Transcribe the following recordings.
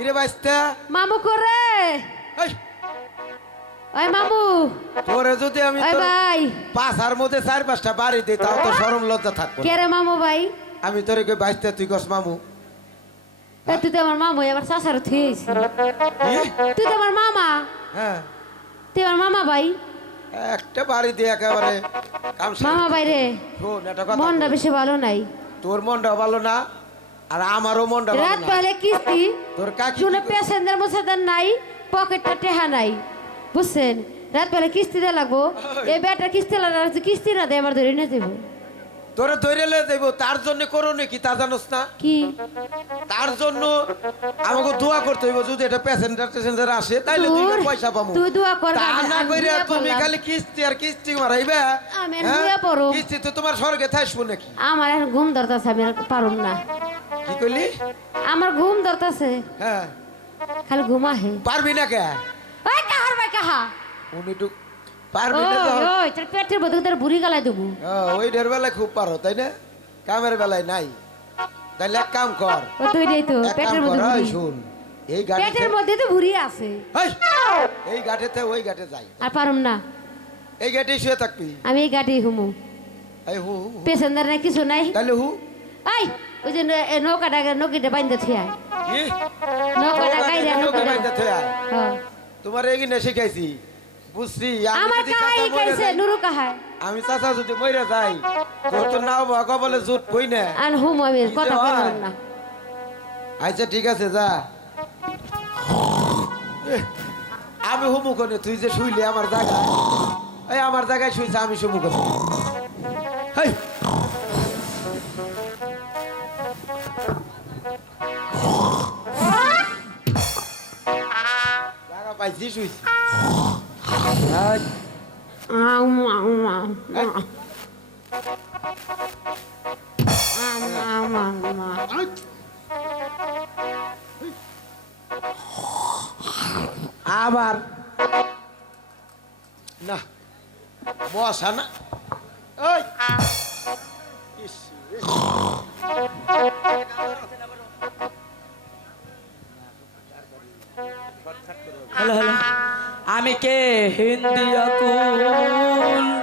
কিরে বাইস্তা? মামু করে? ওই মামু। তোরে যদি আমি ওই ভাই। পাঁচার মধ্যে চার পাঁচটা বাড়ি দিই তাও তো সরম লজ্জা থাকব। কে রে মামু ভাই? আমি তোরে কই বাইস্তা তুই কস মামু। এ, তুই তো আমার মামু আমার থুয়েছি কি? তুই তো আমার মামা। হ্যাঁ। তুই আমার মামা ভাই। একটা বাড়ি দিয়ে একেবারে মামা ভাই রে শোন একটা কথা মনটা বেশি ভালো নাই। তোর মনটা ভালো না? আর আমারও মনটা রাত না। পাহলে কিস্তি তোর কাকি শুনে? পেশেন্টের মশাদার নাই পকেটটা টেহা নাই। বুঝছেন? রাত পেলে কিস্তি দেওয়া লাগবো। এই বেটা কিস্তি লাগা কিস্তি না দেয় আমার ধরে নিয়ে দেবো তোরে ধরে লে দেবো তার জন্য করো নাকি তা জানোস না? কি? তার জন্য আমাকে দোয়া করতে হইব যদি এটা প্যাসেঞ্জার টেসেঞ্জার আসে তাইলে তুই তোর- পয়সা পাবো তুই দোয়া কর, তা না কইরা তুমি। খালি কিস্তি আর কিস্তি মারাইবে আমি আর? দোয়া করো। কিস্তি তো তোমার স্বর্গে থাকব নাকি? আমার এখন ঘুম ধরতেছে আমি পারুম না। কি কইলি আমার ঘুম ধরতেছে। হ্যাঁ। খালি ঘুম আহে। পারবি না কে? ওই কাহার ভাই কাহা? উনি তো পারবি না যখন- ওই তোর পেটের মধ্যে তোর বুড়ি গালায় দেবো। ওই ঢের বেলায় খুব পারো তাই না? কামের বেলায় নাই। তাইলে এক কাম কর। ও তুই নেই তো পেটের ওই শুন এই গাড়ি পেটের মধ্যে তো বুড়ি আছে। এই গাড়িতে ওই গাড়ি যাই। আর পারুম না। এই গাড়ি শুয়ে থাকবি। আমি এই গাড়ি হুমু এই হু হু, হু। পেশেন্টার নাই কিছু নাই। তাইলে হু। এই! ওই যে ন- এ নৌকাটা নৌকিটা বাইন্দা থিয়া নৌকাটা গাইরা নৌকা বাইন্দা থুয়া। হ্যাঁ। তোমার এগিনে শিখাইছি। বুঝছি আমি আমার কাহাই যাই- নুরু কাহাই আমি চাচা যদি মইরা যাই তোর তো নাও বাবা বলে জুট কই না? আর হুম আমি কথা? বললাম না। আচ্ছা ঠিক আছে যা। আমি হুমু কোনে তুই যে শুইলি আমার জায়গায় এই আমার জায়গায় শুইছে আমি শুমু কোনে। হেই! আউ, আউ। আবার না মশা না ওই হ্যালো হ্যালো। আমি কে? হিন্দি আকুল।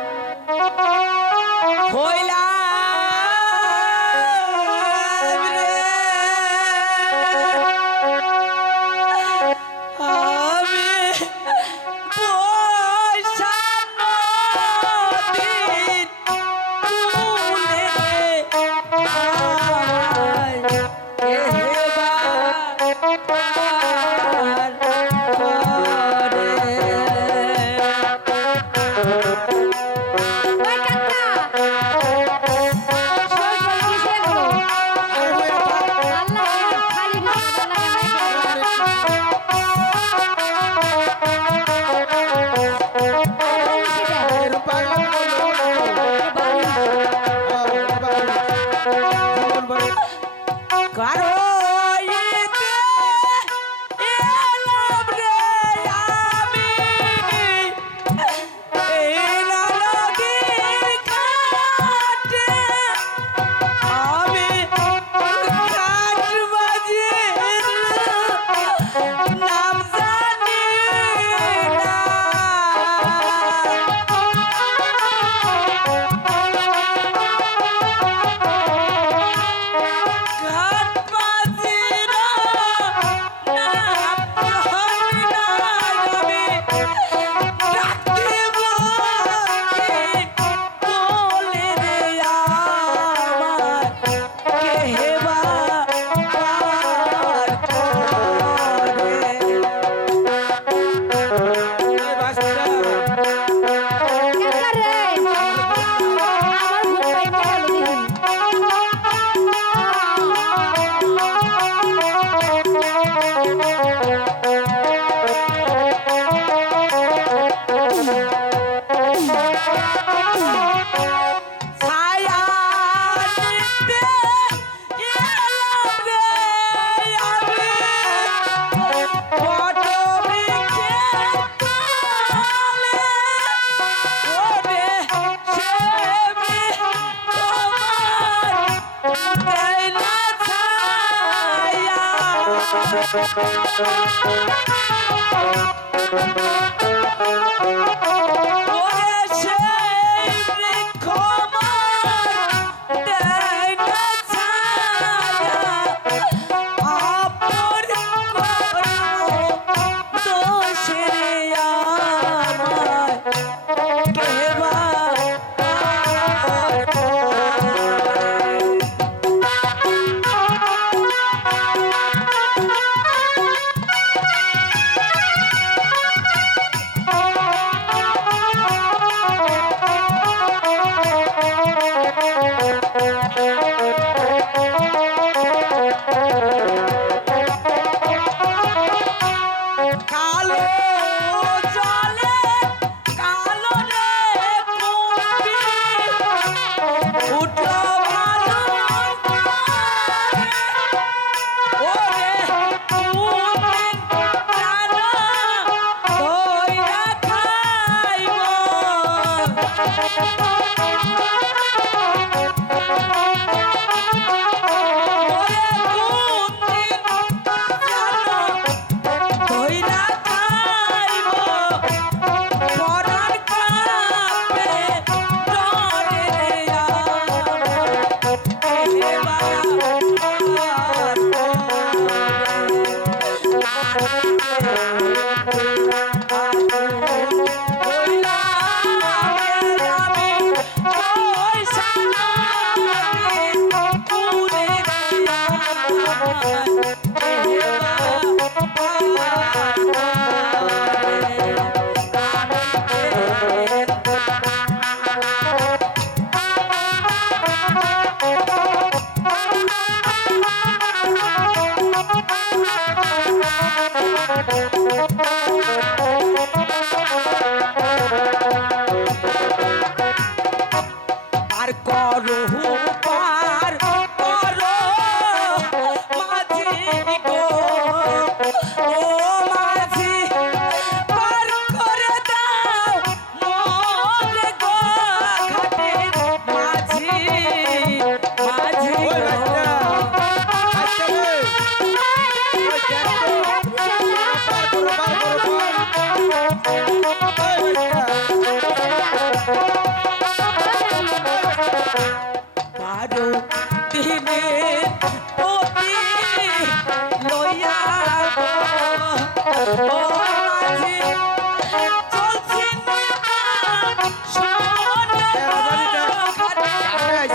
আজ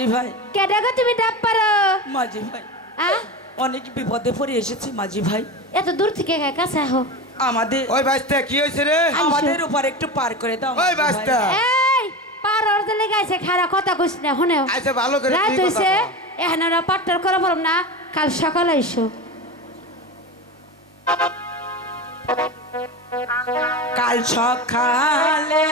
মাঝি ভাই। কেডা গো তুমি ডাব পারো? মাঝি ভাই। আ? অনেক বিপদে পড়ে এসেছি মাঝি ভাই। এত দূর থেকে কে কাছে আহো। আমাদের ওই বাস্তা কি হইছে রে? আমাদের উপর একটু পার করে দাও ওই বাস্তা এই পার ওর জন্য গাইছে খারা কথা কইছ না হনে আচ্ছা ভালো করে রাত হইছে এখন পাটটার করে পারব না কাল সকাল আইছো কাল সকালে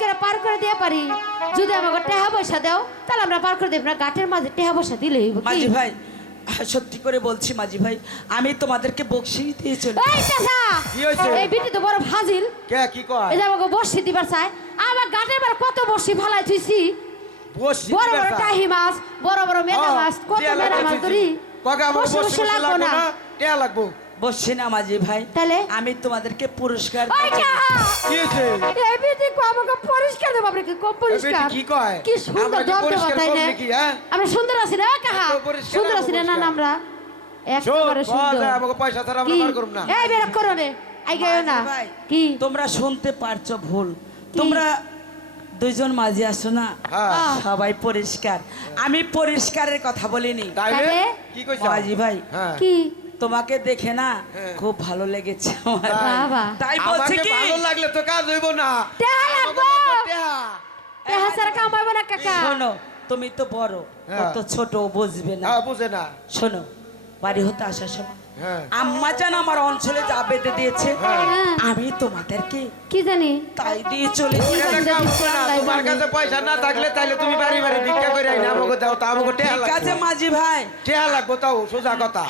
করে পার করে দিয়ে পারি। যদি আমাকে টেহা পয়সা দাও তাহলে আমরা পার করে দেবো না। গাঠের মাঝে টেহা পয়সা দিলে হইব মাঝি ভাই সত্যি করে বলছি মাঝি ভাই আমি তোমাদেরকে বকশি দিয়ে চলি। এই চাচা কি হইছে এই বিটি তো বড় ফাজিল কে কি কয়? এই যে আমাকে বসি দিবার চাই আমার গাটের বার কত বসি ফলাই থুইছি? বসি বড় বড় টাহি মাছ বড় বড় মেগা মাছ কত মেগা মাছ ধরি। কগা আমার বসি লাগবো না। টেয়া লাগবো। বসছি না মাঝি ভাই। তাহলে? আমি তোমাদেরকে পুরস্কার দেব। কি হয়েছে? এই কো আমাকে পরিষ্কার দেব আপনি কি কম পরিষ্কার কি কয়? কি সুন্দর আমরা কি জব দেব পরিষ্কার তাই কম না? নাকি, হ্যাঁ? আমরা সুন্দর আছি না কাহা? তো পরিষ্কার সুন্দর আমরা আছি না না পরিষ্কার। আমরা শোন একেবারে সুন্দর। বাবা, আমাকে পয়সা ছাড়া আমরা কি? বার করব না। এই বেরক করো রে আই গেও না। মাঝি ভাই, কি? তোমরা শুনতে পারছ ভুল। তোমরা দুইজন মাঝি আসো না? হ্যাঁ। আহ। সবাই পরিষ্কার। আমি পরিষ্কারের কথা বলিনি। তাইলে? কি কইছ? মাঝি ভাই হ্যাঁ। কি? তোমাকে দেখে না হ্যাঁ। খুব ভালো লেগেছে আমার। তাই? বাবা। তাই বলছি কি? ভালো লাগলে তো কাজ হইব না। টেহা লাগবো। টেহা। টেহা কামাইবো না কাকা। শোনো তুমি তো বড়। ও হ্যাঁ। ছোট বুঝবে না। হ্যাঁ বুঝে না। শোনো বাড়ি হতে আসার সময় হ্যাঁ। আম্মা জান আমার অঞ্চলে যা বেঁধে দিয়েছে হ্যাঁ। হ্যাঁ, আমি তোমাদেরকে কি জানি? তাই দিয়ে চলে তোমার কাছে পয়সা না থাকলে তাইলে তুমি বাড়ি বাড়ি ভিক্ষা করে আইনা আমাকে দাও তা আমাকে ঠিক আছে মাঝি ভাই। টেহা লাগবো তাও সোজা কথা।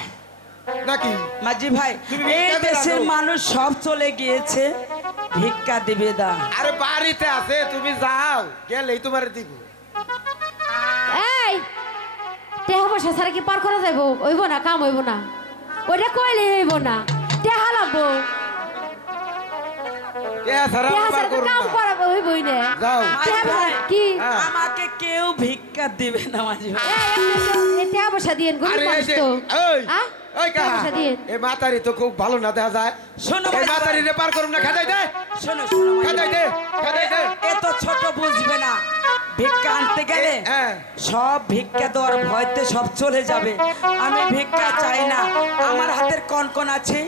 নাকি? মাঝি ভাই এই দেশের মানুষ সব চলে গিয়েছে ভিক্ষা দিবে দা আরে বাড়িতে আছে তুমি যাও গেলেই তোমার দিব। এই টেহা পয়সা ছাড়া কি পার করা যাইব? হইব না কাম হইব না। ওইটা কইলে হইব না। টেহা লাগবো। হ্যাঁ। আমাকে কেউ ভিক্ষা দিবে না মাঝি পয়সা দিয়েন গরিব আরে এই মানুষ যে তো ওই আহ? ওই টেহা কাহা? পয়সা দিয়েন এই মাতারি তো খুব ভালো না দেখা যায়। শোনো মাতারি রে পার করুম না খাদাই দে। শোনো শোনো খাদাই দে খাদাই দে। এত ছোট বুঝবে না। ভিক্ষা আনতে গেলে সব ভিক্ষা দেওয়ার ভয়তে সব চলে যাবে। আমি ভিক্ষা চাই না। আমার হাতের কন কনকন আছে।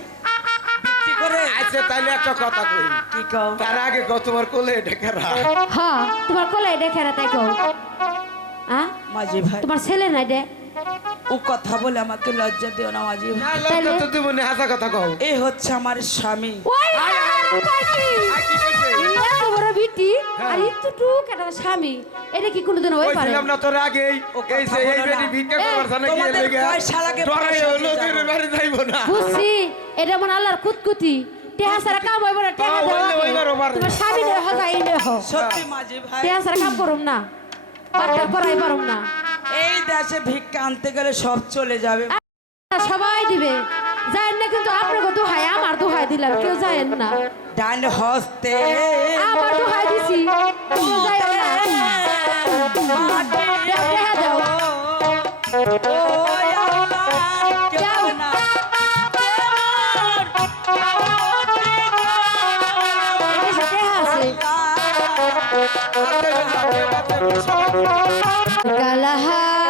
করে আচ্ছা তাইলে একটা কথা কই। কি কও? তার আগে কত তোমার কোলে ঢেকেরা হ্যাঁ তোমার কোলে দেখে না তাই কও? আহ? মাঝি ভাই। তোমার ছেলে নাই দে ও কথা বলে আমাকে লজ্জা দিও না মাঝি। না লজ্জা তো দিব না হাসা কথা কও। এই হচ্ছে আমার স্বামী। এটা মন আল্লাহর কুতকুতি। টেহা সারা কাম হইব না টেহা হ্যাঁ। তোমার স্বামী নে হজাই নে হ। সত্যি মাঝি ভাই। টেহা সারা কাম করুম না করাই পারুম না। এই দেশে ভিক্ষা আনতে গেলে সব চলে যাবে। সবাই দিবে। যায় না কিন্তু আপনাকে দোহাই আমার দোহাই দিলাম কেউ যায় না। ডান হস্তে আমার দোহাই দিছি। কেউ যায় না। টেহা যাও। এদেশে টেহা আছে। কালাহা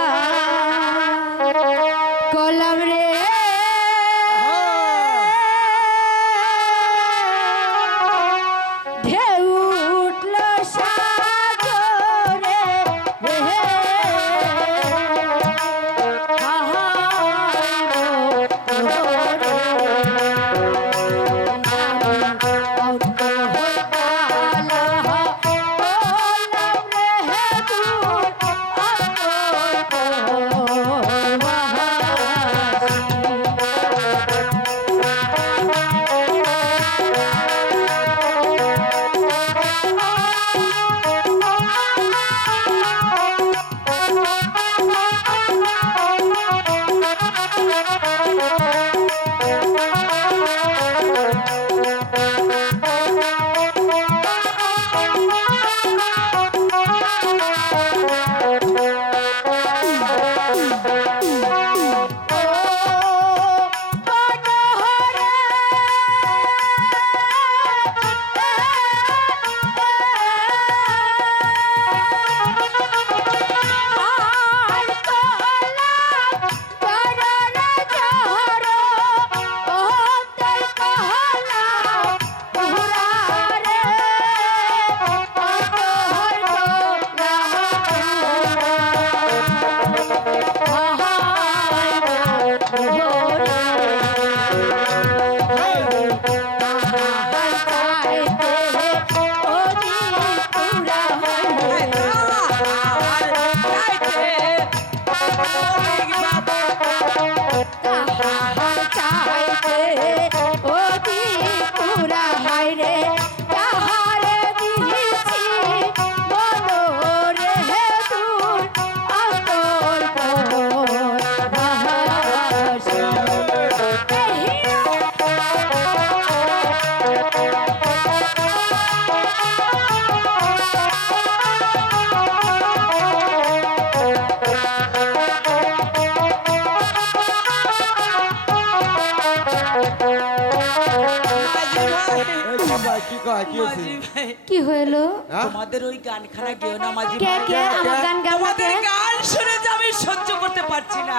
তোমাদের ওই গান খানা গেও না মাঝি কে ভাই কে আমার গান গাও তোমাদের গান শুনে যে আমি সহ্য করতে পারছি না।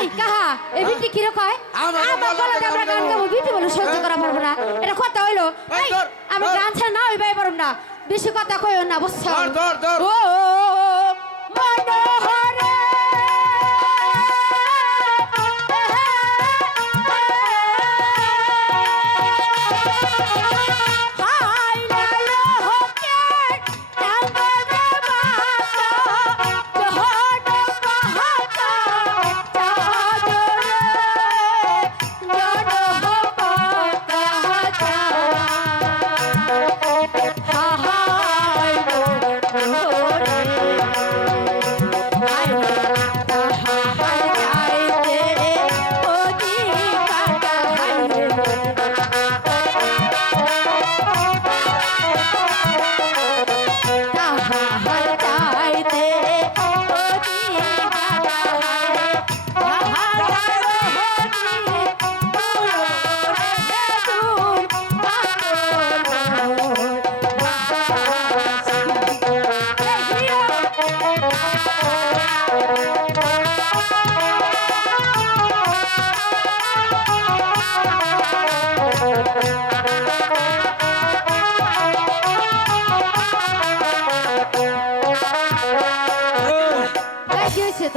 এই কাহা? এই বিটি কি রকম আমার আমার গলা আমরা গান গাবো। বিটি বলে সহ্য করা পারব না। এটা কথা হইল। এই এই আমি গান ছাড়া না হইবাই পারব না। বেশি কথা কইও না বুঝছ? ধর, ধর, ধর। ও মনোহরে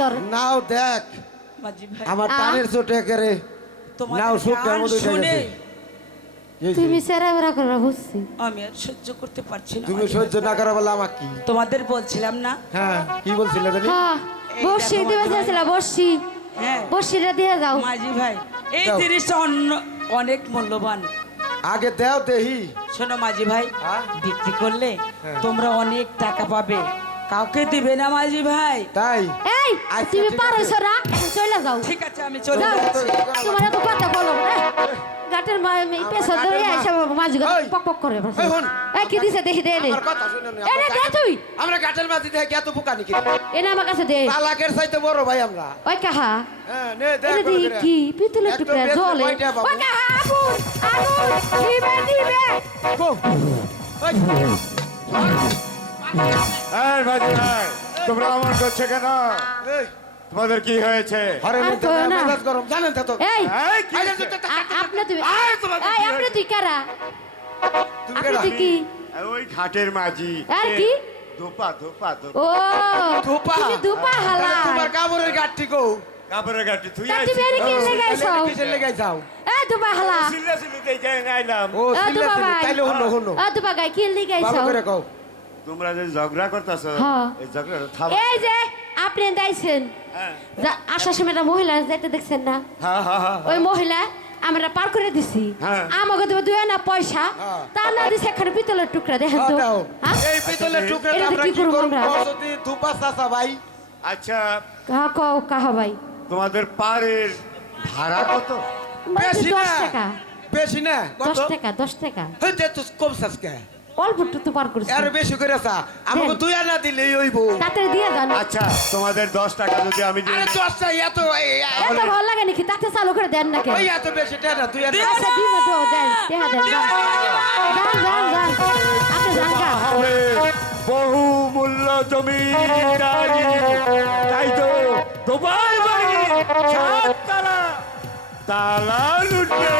তোর? নাও দেখ। আমার? টানের চোটে করে তোমাদের নাও শুকার গান তুমি সেরা বেড়া করে বুঝছি। আমি আর সহ্য করতে পারছি না তুমি সহ্য না করা বলে আমার কি? তোমাদের বলছিলাম না? হ্যাঁ কি বলছিলে জানি হ্যাঁ বসি দিবে মাঝি ভাই। চাইছিল বসি হ্যাঁ। বসিটা দিয়ে যাও। মাঝি ভাই এই। জিনিসটা অন্য অনেক মূল্যবান। আগে দেও দেহি। শোনো মাঝি ভাই হ্যাঁ? বিক্রি করলে হ্যাঁ। তোমরা অনেক টাকা পাবে। কাউকে দিবে না মাঝি ভাই। তাই? এই আচ্ছা, তুমি পারছ না চলে যাও। ঠিক আছে আমি চলে যাও। যাচ্ছি তোমার কথা বলো গাটের পেছন ধরে আইসা এই, পক পক করে এই কি দিছে দেখি দে দে। আমার কথা শুনে নে, এনে আমরা দে তুই। আমরা গাটের মাঝে দেখে এত পোকা নাকি? এনে আমার কাছে দে। তালাকের চাইতে বড় ভাই আমরা। ওই কাহা। হ্যাঁ নে দি করে। কি পিতলের টুকরা জলে? ওই কাহা আগুন আগুন দিবে দিবে গো। ওই, এই ভাই ভাই তোমরা অমন করছে কেন? এই, তোমাদের কি হয়েছে ঘরে আর কইও না। মেজাজ গরম, জানেন তো তো। এই এই, কি হয়েছে? তো- তো- আ- আপনি তুমি আয়, তোমার এই আপনি তুই কারা তুমি আপনি কেডা? তুই কি ওই ঘাটের মাঝি আর কি? ধোপা ধোপা ধোপা ও ধোপা। তুমি ধোপা হালা তাহলে তোমার কাপড়ের গাঠটি গো। কাপড়ের ঘাটে তুই তা তুমি এনে কি লাগাইছো কিসের লেগে যাও? এই ধোপা হালা সিল্লা সিল্লি দেখে আইলাম ও, ও সিল্লা ধোপা সিল্লি, তাইলে হুনো, হুনো। ও ধোপা গাই কি লাগাইছো বাবা করে কও। তোমরা যে ঝগড়া করতেছ হ্যাঁ। এই ঝগড়া থাম এই যে আপনি দাইছেন হ্যাঁ যা- আসার সময় একটা মহিলা যাইতে দেখছেন না হ্যাঁ হ্যাঁ হ্যাঁ ওই মহিলা আমরা পার করে দিছি হ্যাঁ। আমাকে দেবে দুই না পয়সা হ্যাঁ। তা না দিছে এখানে পিতলের টুকরা দেখেন তো হ্যাঁ। হ্যাঁ? এই পিতলের টুকরাটা এটা আমরা কি করব? আমরা? যদি ধোপা চাচা ভাই, আচ্ছা কাহা কও কাহা ভাই তোমাদের পাড়ের ভাড়া কত বেশি না। টাকা বেশি না কত দশ টাকা দশ টাকা হই দে তুই কম চাচকে অল্প একটু তো পার করছি। আর বেশি করে চা আমাকে। তুই আনা দিলে হইব। তাতে দিয়ে যান। আচ্ছা তোমাদের দশ টাকা যদি আমি দিই। আরে এত ভালো লাগে নাকি? তাতে চালু করে দেন নাকি ওই এত বেশি টাকা তুই আনা আচ্ছা দিব তো দেন দেন যান যান যান যান। আপনি যান বহু মূল্য জমিদারি। তাই তো তোমার বাড়ি সাত তালা। তালা লুটবে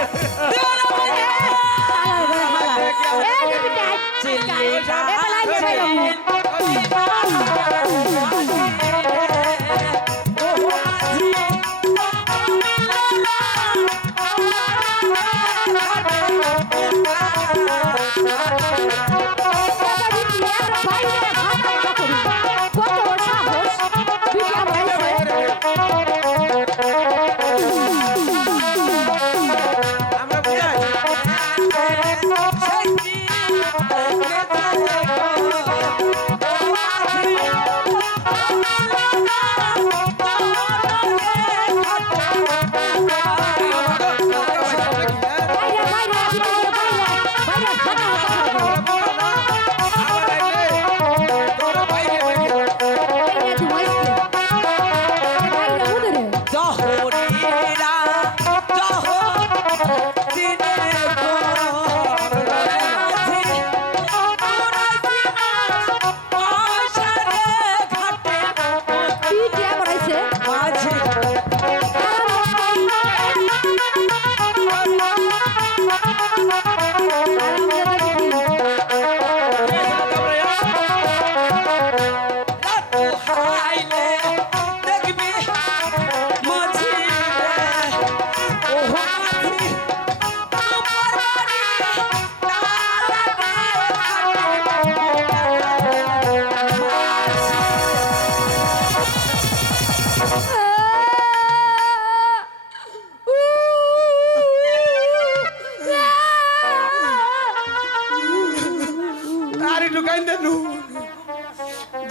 বিটা,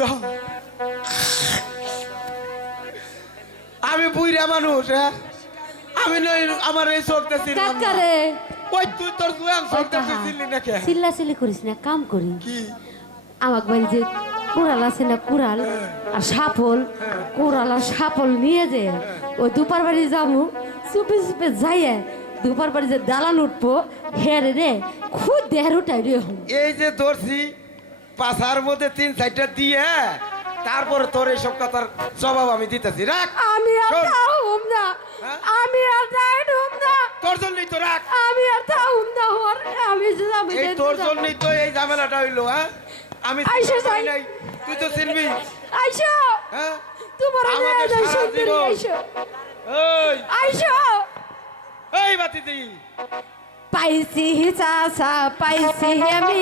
শব্দ আমি বুইরা মানুষ হ্যাঁ? আমি নই আমার এই শক্তি ছিলাম ওই তুই তোর ছিলি না কে চিল্লা চিল্লি করিস না কাম করি। কি? যে আছে না কুড়াল আর সাফল কুড়াল আর নিয়ে যে ওই দুপার বাড়ি যাব চুপে চুপে যাইয়ে দুপার বাড়ি যে দালান উঠবো হেরে রে খুব দেহের উঠাই রে। এই যে ধরছি পাশার মধ্যে তিন চারটা দিয়ে তারপর তোর এইসব কথার জবাব আমি দিতেছি রাখ। আমি আর শোন। তাহুম না। হ্যাঁ? আমি আর তাহুম না। তোর জন্যই তো রাখ। আমি আর তাহুম না হর আমি যে যাব এই তোর জন্যই তো এই ঝামেলাটা হইল হ্যাঁ? আমি আইসা চিনতে পারি যাই। নাই। তুই তো চিনবি। আইসো। হ্যাঁ? তোমার আমাদের মেয়ে সারা সুন্দরী জীবন। আইসো। এই। পাইছি পাইছি আমি।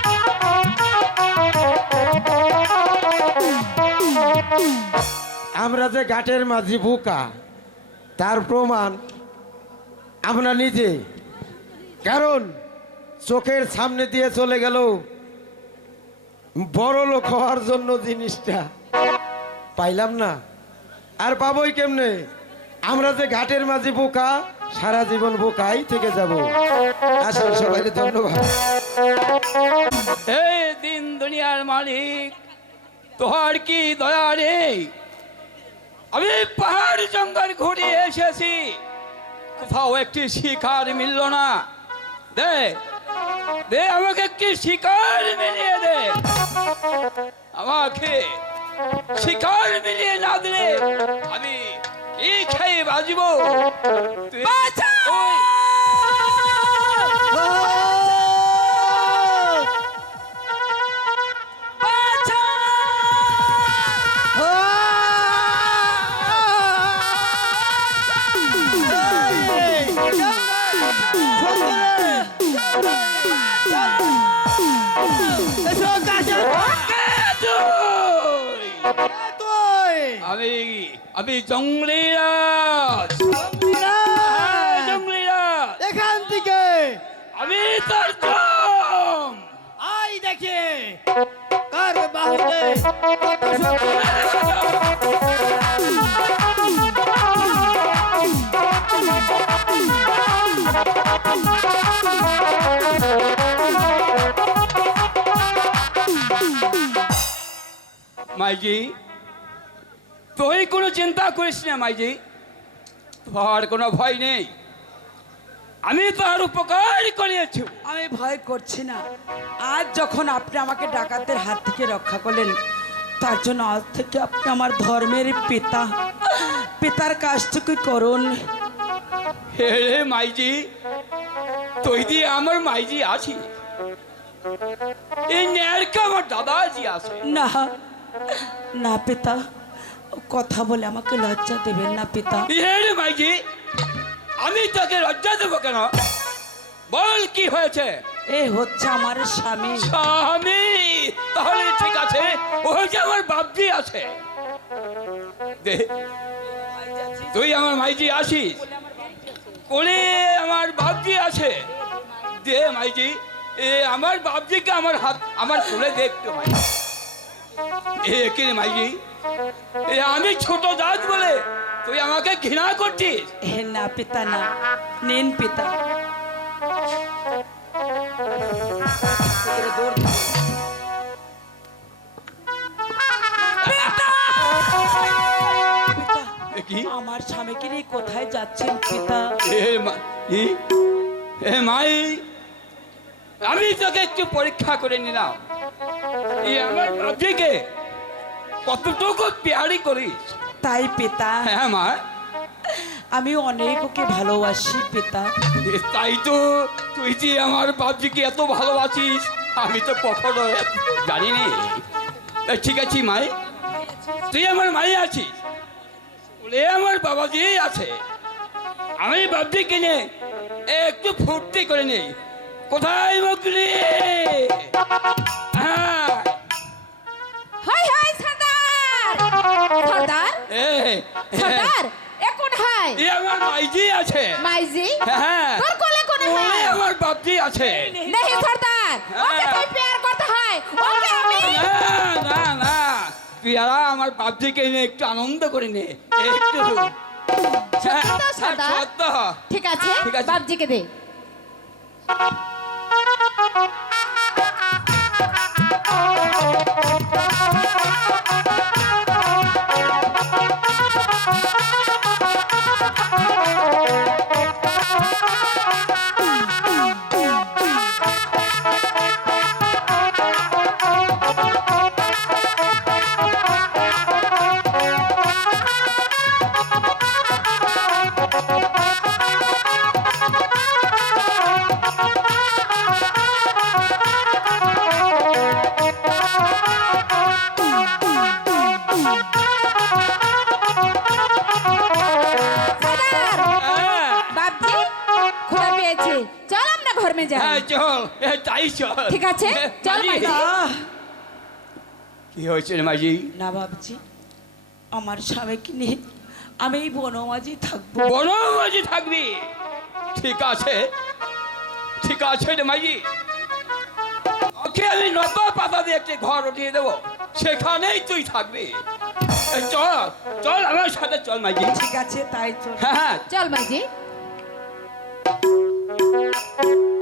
আমরা যে ঘাটের মাঝি বোকা, তার প্রমাণ আমরা নিজে। কারণ চোখের সামনে দিয়ে চলে গেল বড় লোক হওয়ার জন্য জিনিসটা। পাইলাম না। আর পাবোই কেমনে? আমরা যে ঘাটের মাঝে বোকা, সারা জীবন বোকাই থেকে যাব। আসলে সবাই ধন্যবাদ। এই দিন দুনিয়ার মালিক তোহার কি দয়া রে আমি পাহাড় জঙ্গল ঘুরে এসেছি। কোথাও একটি শিকার মিলল না। দে দে আমাকে একটি শিকার মিলিয়ে দে। আমাকে শিকার মিলিয়ে না দিলে আমি কি খেয়ে বাজব তুই- আমি আমি জঙ্গলি রাজ হ্যাঁ, জঙ্গলি রাজ এখান থেকে। আমি তার আই দেখে। কার বাহুতে কত মাইজি তুই কোনো চিন্তা করিস না মাইজি তোর কোনো ভয় নেই। আমি তোর উপকার করিয়েছি। আমি ভয় করছি না। আজ যখন আপনি আমাকে ডাকাতের হাত থেকে রক্ষা করলেন তার জন্য আজ থেকে আপনি আমার ধর্মের পিতা পিতার কাছ থেকে করুন। হে রে মাইজি তুই দিয়ে আমার মাইজি আছি এই নেয়ারকে আমার দাদাজি আছে। না না পিতা কথা বলে আমাকে লজ্জা দেবেন না পিতা। রে মাইজি আমি তোকে লজ্জা দেবো কেন? বল কি হয়েছে? এ হচ্ছে আমার স্বামী। স্বামী? তাহলে ঠিক আছে ওই যে আমার বাপজি আছে। দে তুই আমার মাইজি আসিস। কোলে আমার বাপজি আছে। দে মাইজি এ আমার বাপজিকে আমার হাত আমার কোলে দেখতে হয় এ কি রে মাইজি এ আমি ছোট দাঁত বলে তুই আমাকে ঘৃণা করছিস। হে না পিতা না নিন পিতা। আমার স্বামীকে নিয়ে কোথায় যাচ্ছেন পিতা? এ এ মাই আমি তোকে একটু পরীক্ষা করে নিলাম। আমার বাপজিকে কতটুকু পেয়ারি করিস? তাই পিতা। হ্যাঁ মা। আমি অনেক ওকে ভালোবাসি পিতা। এ তাই তো তুই যে আমার বাপজিকে এত ভালোবাসিস আমি তো কখনো জানিনি। এ ঠিক আছে মাই। তুই আমার মাই আছিস। বলে আমার বাবাজি আছে। আমি বাবজি কিনে একটু ফুর্তি করে নেই। কোথায় মকলি হ্যাঁ। হাই হাই সর্দার! সর্দার? সর্দার এখন হাই? এ আমার মাইজি আছে। মাইজি? হ্যাঁ, হ্যাঁ। তোর কোলে কোনে হাই? আমার বাপজি আছে। নেহি সর্দার। হ্যাঁ। ওকে তুই পেয়ার করতে হাই। ওকে আমি না না পেয়ারা আমার বাপজিকে নিয়ে একটু আনন্দ করে নে। একটু। হ্যাঁ, ঠিক আছে ঠিক আছে। বাপজিকে দে। সর্দার ঘর যাই হ্যাঁ চল। এ, তাই চল। ঠিক আছে, চল, মাঝি। মাঝি। কি হয়েছে রে মাঝি? না বাবজি আমার স্বামীকে নিয়ে আমি এই বনমাঝি থাকব। বড় থাকবি? ঠিক আছে। ঠিক আছে রে মাঝি। ওকে আমি নব্বই পাতা দিয়ে একটি ঘর উঠিয়ে দেবো। সেখানেই তুই থাকবি। চল চল আমার সাথে চল মাঝি। ঠিক আছে তাই চল। হ্যাঁ হ্যাঁ। চল মাইজি